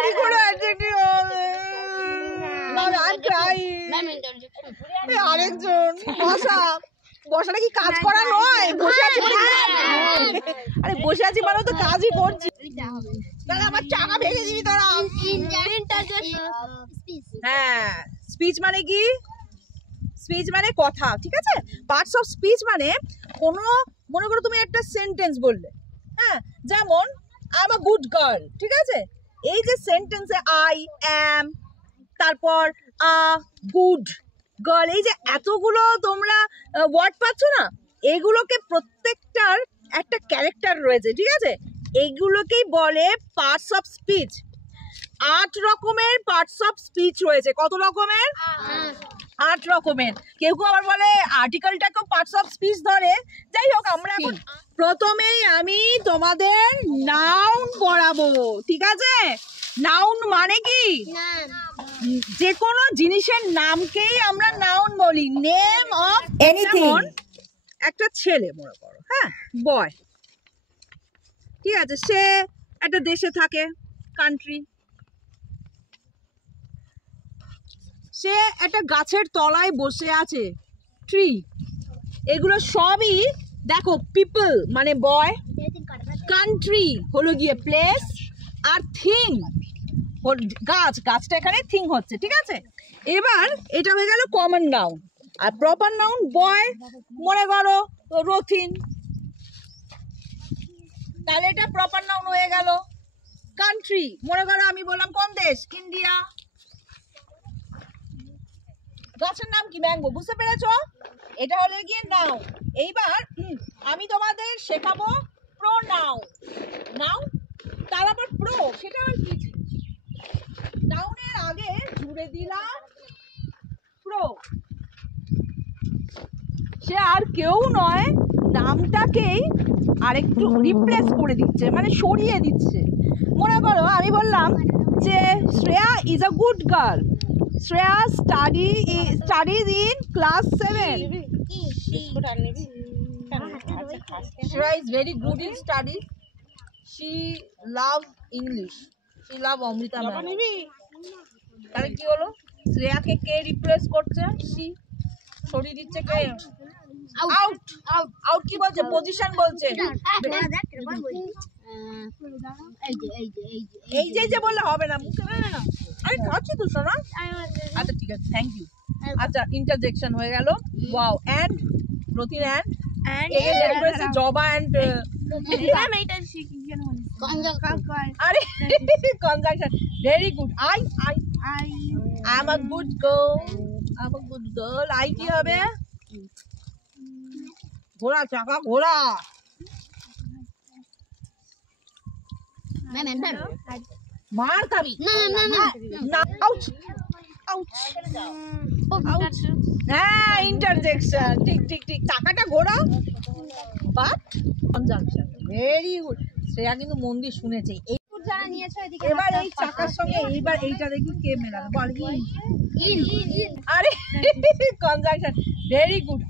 কি করে অ্যাডজেক্টিভ হবে? আরেকজন বসা, বসাটা কি কাজ করা নয়? বসে আছি, আরে বসে আছি মানে তো কাজই করছি। তাহলে আমার চাকা ভেঙে দিবি তোরা। হ্যাঁ, স্পিচ মানে কি? স্পিচ মানে কথা, ঠিক আছে? পার্টস অফ স্পিচ মানে কোনো, মনে করো তুমি একটা সেন্টেন্স বললে, হ্যাঁ, যেমন I am a good girl, ঠিক আছে? এই যে সেন্টেন্সে আই অ্যাম, তারপর আ গুড গার্ল, এই যে এতগুলো তোমরা ওয়ার্ড পাচ্ছ না, এগুলোকে প্রত্যেকটার একটা ক্যারেক্টার রয়েছে, ঠিক আছে? এইগুলোকেই বলে পার্টস অফ স্পিচ। 8 রকমের পার্টস অফ স্পিচ রয়েছে। কত রকমের? 8 রকমের। কেউ কেউ আবার বলে আর্টিকেলটাকেও পার্টস অফ স্পিচ ধরে। যাই হোক, আমরা এখন প্রথমেই আমি তোমাদের নাউন পড়াবো, ঠিক আছে? নাউন মানে কি? যে কোনো জিনিসের নামকেই আমরা নাউন বলি। Name of anything. একটা ছেলে মনে করো, হ্যাঁ, বয়, ঠিক আছে? সে একটা দেশে থাকে, কান্ট্রি। সে একটা গাছের তলায় বসে আছে, ট্রি। এগুলো সবই দেখো পিপল মানে বয়, কান্ট্রি হলো গিয়ে প্লেস, আর থিং গাছ, গাছটা এখানে থিং হচ্ছে, ঠিক আছে? এবার এটা হয়ে গেল কমন নাউন। আর প্রপার নাউন বয়, মনে করো রথিন, তাহলে এটা প্রপার নাউন হয়ে গেল। কান্ট্রি, মনে করো আমি বললাম কোন দেশ? ইন্ডিয়া। গাছের নাম কি? ম্যাঙ্গো। বুঝতে পেরেছো? এটা হলো গিয়ে নাউন। এইবার আমি তোমাদের শেখাবো প্রোনাউন। নাউন তার আবার প্রো, সেটা আর কি? নাউনের আগে জুড়ে দিলাম প্রো। সে আর কেউ নয়, নামটাকেই আরেকটু রিপ্লেস করে দিচ্ছে, মানে সরিয়ে দিচ্ছে। মনে করো আমি বললাম যে Shreya is a good girl. Shreya studies in class 7. Shreya is very good in studies. She love English. She love Amrita ma'am. তাহলে কি হলো? শ্রেয়াকে কে রিপ্লেস করছে? she। সরিয়ে দিচ্ছে কে? আউট। আউট কি বলছে? পজিশন বলছে। এই যে বললে হবে না, মুখে না না। আরে খাচ্ছি তো সোনা। আচ্ছা ঠিক আছে, থ্যাংক ইউ। আচ্ছা, ইন্টারজেকশন হয়ে গেল। ওয়াও। এন্ড রতিন এন্ড এর লেখা রয়েছে জবা এন্ড আরে conjunction. Very good. I am a good girl. I কি হবে? ঘোড়া, চাকা ঘোড়া। মার খাবি না। আউট। হ্যাঁ, ইন্টারজেকশন। ঠিক। চাকাটা ঘোড়া, but conjunction. Very good. Shreya কিন্তু মন দিয়ে শুনেছে। এবার এই চাকার সঙ্গে এইবার এইটা দেখি কে মেলাবে। বল। আরে কনজাংশন। Very good.